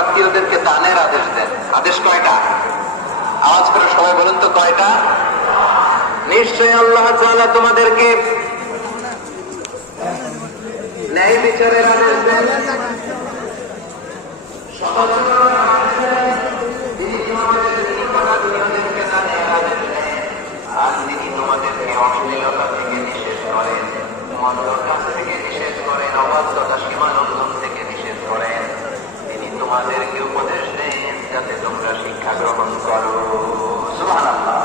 আত্মীয়দেরকে দানের আদেশ দেন। আদেশ কয়টা? আওয়াজ করে সবাই বলুন তো কয়টা? নিশ্চয়ই আল্লাহ তাআলা তোমাদেরকে ন্যায় বিচারের আদেশ দেন, সহজ করার আদেশ দেন, তিনি তোমাদেরকে নিকটাত্মীয়দেরকে দানের আদেশ দেন, আর তিনি তোমাদেরকে অশ্লীলতা থেকে নিষেধ করেন, মন্দর কাছ থেকে নিষেধ করেন, অবাধ্যতা সীমালঙ্ঘন থেকে নিষেধ করেন। তিনি তোমাদেরকে উপদেশ দেন যাতে তোমরা শিক্ষা গ্রহণ করো। সুবহানাল্লাহ।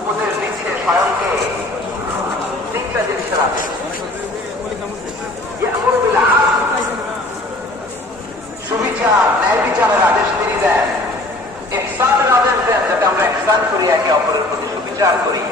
উপদেশ দিচ্ছে স্বয়ংকে তিনটা জিনিসের আদেশ। সুবিচার, ন্যায় বিচারের আদেশ তিনি দেন। ইহসানের আদেশ দেন যাতে আমরা ইহসান করি, একে অপরের প্রতি সুবিচার করি।